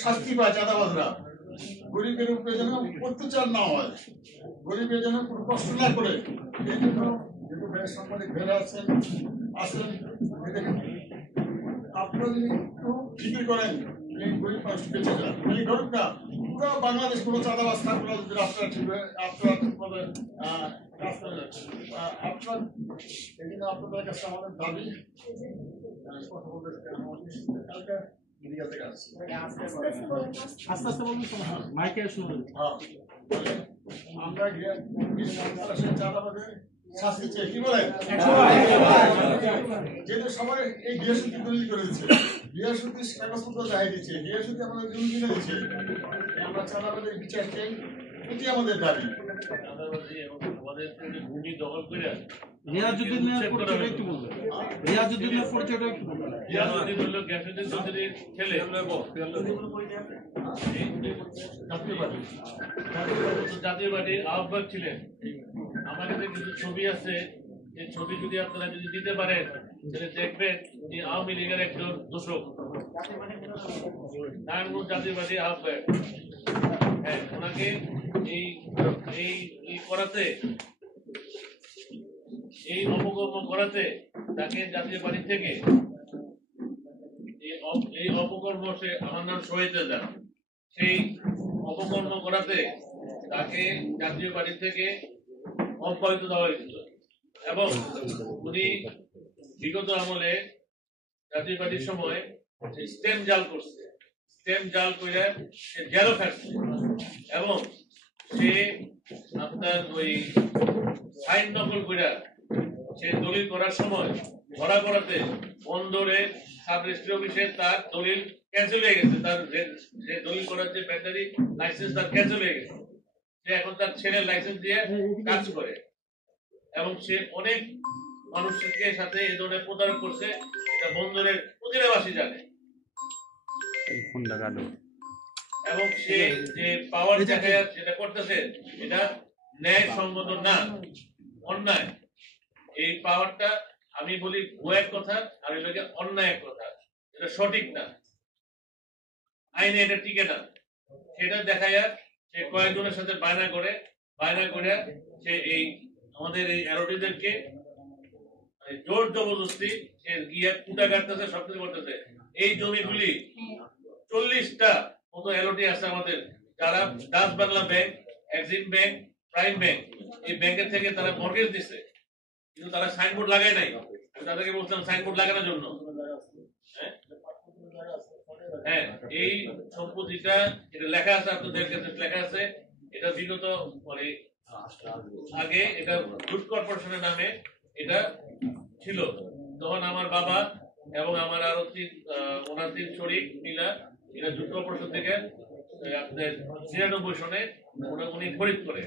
শাস্তি পায় চাঁদাবাজরা, গরিবের উপরে যেন অত্যাচার না হয়, গরিবের যেন কোনো কষ্ট না করে। এই জন্য যেহেতু ব্যাংক সাংবাদিক ভেড়া আসেন দেখেন, আপনারা যদি একটু বিক্রি করেন গরিব মানুষ বেঁচে যান, ধরুন না পুরো বাংলাদেশ কোনো চাঁদাবাজ থাকবে না যদি আপনারা ঠিক আপনারা ঠিকভাবে রাস্তায় যাচ্ছে। আপনার এই জন্য আপনাদের কাছে আমাদের দাবি, কথা বলতে কালকে মিডিয়া থেকে আসছে, আস্তে আস্তে বলুন, মাইকে শুনুন। আমরা গিয়ে চাঁদাবাজে শাস্তি চাই, কি বলেন? যেহেতু সবাই এই গৃহসূত্রে দলিল করে দিচ্ছে, গৃহসূত্রে কাগজপত্র দেখাই দিচ্ছে, গৃহসূত্রে আমাদের জমি কিনে দিচ্ছে, আমরা চাঁদাবাজের বিচার চাই, এটি আমাদের দাবি। ভূমি দখল করে রিয়াজউদ্দিনের পরিচয়টা একটু বলবেন। রিয়াজউদ্দিনের পরিচয়টা একটু বলবেন। রিয়াজউদ্দিন হলো গ্যাসুদ্দিন চৌধুরীর ছেলে, জাতীয় পার্টির আহ্বায়ক ছিলেন। আমার কাছে কিছু ছবি আছে, এই ছবি যদি আপনারা যদি দিতে পারেন তাহলে দেখবেন যে আওয়ামী লীগের একজন দূষক, নারায়ণগঞ্জ জাতীয় পার্টির আহ্বায়ক। হ্যাঁ, ওনাকে এই করাতে, এই অপকর্ম করাতে তাকে জাতীয় পার্টি থেকে এই অপকর্ম, সে আমার নাম শহীদে যান, সেই অপকর্ম করাতে তাকে জাতীয় পার্টি থেকে অব্যাহতি দেওয়া হয়েছিল। এবং উনি বিগত আমলে জাতীয় পার্টির সময় স্টেম জাল করছে, স্টেম জাল করে সে জেলও খাটছে। এবং সে আপনার ওই সাইন নকল করে সে দলিল করার সময় ধরা পড়াতে বন্দরে সাব রেজিস্ট্রি অফিসে তার দলিল ক্যান্সেল হয়ে গেছে, তার যে দলিল করার যে ব্যাটারি লাইসেন্স তার ক্যান্সেল হয়ে গেছে। সে এখন তার ছেলের লাইসেন্স দিয়ে কাজ করে এবং সে অনেক মানুষের সাথে এই ধরনের প্রতারক করছে। এটা বন্দরের প্রতিবাসী জানে। এবং সে যে পাওয়ার দেখায় যেটা করতেছে এটা ন্যায় সঙ্গত না, অন্যায়। এই পাওয়ারটা আমি বলি ভুয়া এক কথা, আর এই লোকে অন্যায় এক কথা, এটা সঠিক না, আইনে এটা টিকে না। সেটা দেখা যায় সে কয়েকজনের সাথে বায়না করে সে এই আমাদের এই এরোটিদেরকে জোর জবরদস্তি সে গিয়ে কুটা কাটতেছে, সবকিছু করতেছে। এই জমিগুলি 40টা মতো এলওটি আছে আমাদের, যারা Dutch Bangla bank, Exim bank, prime bank, এই ব্যাংকের থেকে তারা মর্গেজ দিচ্ছে, কিন্তু তারা সাইনবোর্ড লাগায় নাই। আমি তাদেরকে বলছিলাম সাইনবোর্ড লাগানোর জন্য। হ্যাঁ, এই সম্পত্তিটা এটা লেখা আছে, আপনাদের কাছে লেখা আছে। এটা বিগত মানে আগে এটা জুট কর্পোরেশনের নামে এটা ছিল। তখন আমার বাবা এবং আমার আরো ওনার 3 শরীক মিলা এটা জুট কর্পোরেশন থেকে আপনার ৯৯ সনে উনি খরিদ করে।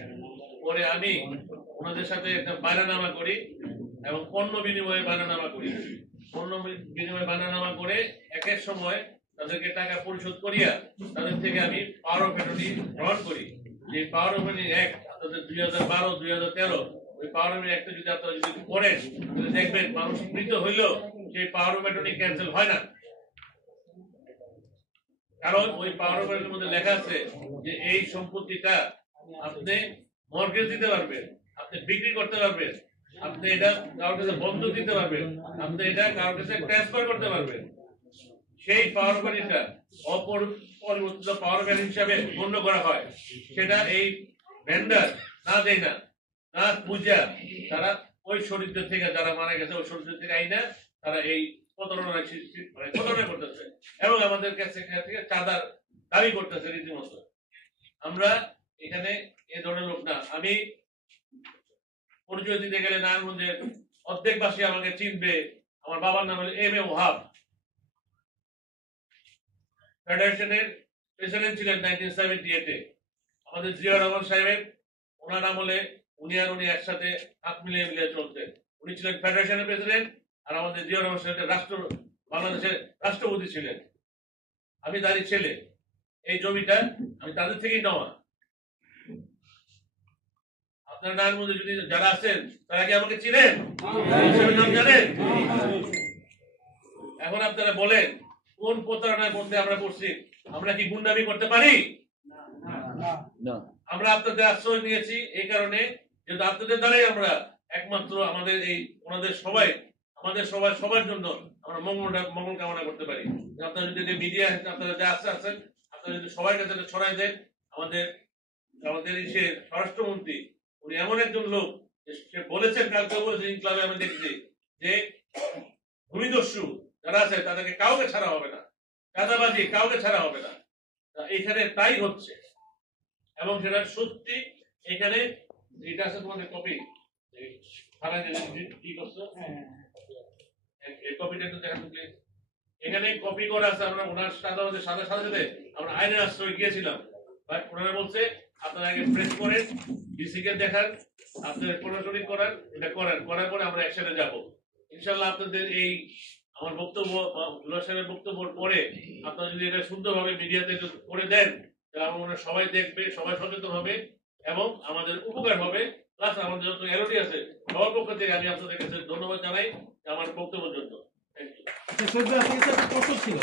পরে আমি ওনাদের সাথে একটা বায়নানামা করি এবং পণ্য বিনিময়ে বায়নানামা করি। পণ্য বিনিময়ে বায়নানামা করে একের সময় তাদেরকে টাকা পরিশোধ করিয়া তাদের থেকে আমি পাওয়ার অফ অ্যাটর্নি গ্রহণ করি। যে পাওয়ার অফ অ্যাটর্নি অ্যাক্ট আপনাদের 2012-2013, ওই পাওয়ার অফ অ্যাটর্নি অ্যাক্টে যদি আপনারা যদি পড়েন তাহলে দেখবেন মানুষ মৃত হইলেও সেই পাওয়ার অফ অ্যাটর্নি ক্যান্সেল হয় না। কারণ ওই পাওয়ার অফ অ্যাটর্নির মধ্যে লেখা আছে যে এই সম্পত্তিটা আপনি মর্গেজ দিতে পারবেন, আপনি বিক্রি করতে পারবেন, আপনি এটা কারোর কাছে বন্ধক দিতে পারবেন, আপনি এটা কারোর কাছে ট্রান্সফার করতে পারবেন। সেই পাওয়ার অফ অ্যাটর্নিটা অপরিবর্তিত পাওয়ার অফ অ্যাটর্নি হিসাবে গণ্য করা হয়। সেটা এই ভেন্ডার না দেয় না, না পূজা, তারা ওই শরীরদের থেকে যারা মারা গেছে ওই শরীরদের থেকে আইনা তারা এই প্রতারণা করতেছে এবং আমাদের কাছে থেকে চাঁদার দাবি করতেছে রীতিমতো। আমরা এখানে এ ধরনের লোক না। আমি পরিচয় দিতে গেলে নারায়ণগঞ্জের অর্ধেকবাসী আমাকে চিনবে। আমার বাবার নাম হলো এম এ ওহাব, ফেডারেশনের প্রেসিডেন্ট ছিলেন 1978-এ। আমাদের জিয়া রহমান সাহেবের ওনার আমলে উনি একসাথে হাত মিলিয়ে চলতেন। উনি ছিলেন ফেডারেশনের প্রেসিডেন্ট আর আমাদের জিয়া রহমান সাহেবের বাংলাদেশের রাষ্ট্রপতি ছিলেন। আমি তারই ছেলে। এই জমিটা আমি তাদের থেকেই নেওয়া। আপনার নারায়ণগঞ্জে যদি যারা আছেন তারা কি আমাকে চিনেন? নাম জানেন? এখন আপনারা বলেন কোন প্রতারণার মধ্যে আমরা পড়ছি? আমরা কি গুন্ডামি করতে পারি? আমরা আপনাদের আশ্রয় নিয়েছি এই কারণে, যেহেতু আপনাদের দ্বারাই আমরা একমাত্র আমাদের এই ওনাদের সবাই আমাদের সবার জন্য আমরা মঙ্গল কামনা করতে পারি। আপনারা যদি মিডিয়া আপনারা যা আছেন আপনারা যদি সবাই কাছে ছড়াই দেন, আমাদের সে স্বরাষ্ট্রমন্ত্রী উনি এমন একজন লোক, সে বলেছেন, কালকে বলেছেন ক্লাবে আমি দেখছি যে ভূমিদস্যু যারা আছে তাদেরকে কাউকে ছাড়া হবে না, চাঁদাবাজি কাউকে ছাড়া হবে না। এখানে তাই হচ্ছে এবং সেটা সত্যি। এখানে এটা আছে তোমাদের কপি, কি করছো এই কপিটা একটু দেখান প্লিজ। এখানে কপি করা আছে। আমরা ওনার সাথে সাথে আমরা আইনের আশ্রয় গিয়েছিলাম, বাট ওনারা বলছে আপনারা আগে প্রেস করেন, ডিসি কে দেখান, আপনাদের প্রশাসনিক করার, এটা করার পরে আমরা একসাথে যাব ইনশাল্লাহ। আপনাদের এই আমার বক্তব্য সাহেবের বক্তব্যের পরে আপনারা যদি এটা সুন্দরভাবে মিডিয়াতে করে দেন, তাহলে আমার মনে হয় সবাই দেখবে, সবাই সচেতন হবে এবং আমাদের উপকার হবে। প্লাস আমাদের যত এলওডি আছে সবার পক্ষ থেকে আমি আপনাদের কাছে ধন্যবাদ জানাই আমার বক্তব্যের জন্য। Thank you. আচ্ছা, সৈয়দ ভাই, আপনার কাছে একটা প্রশ্ন ছিল।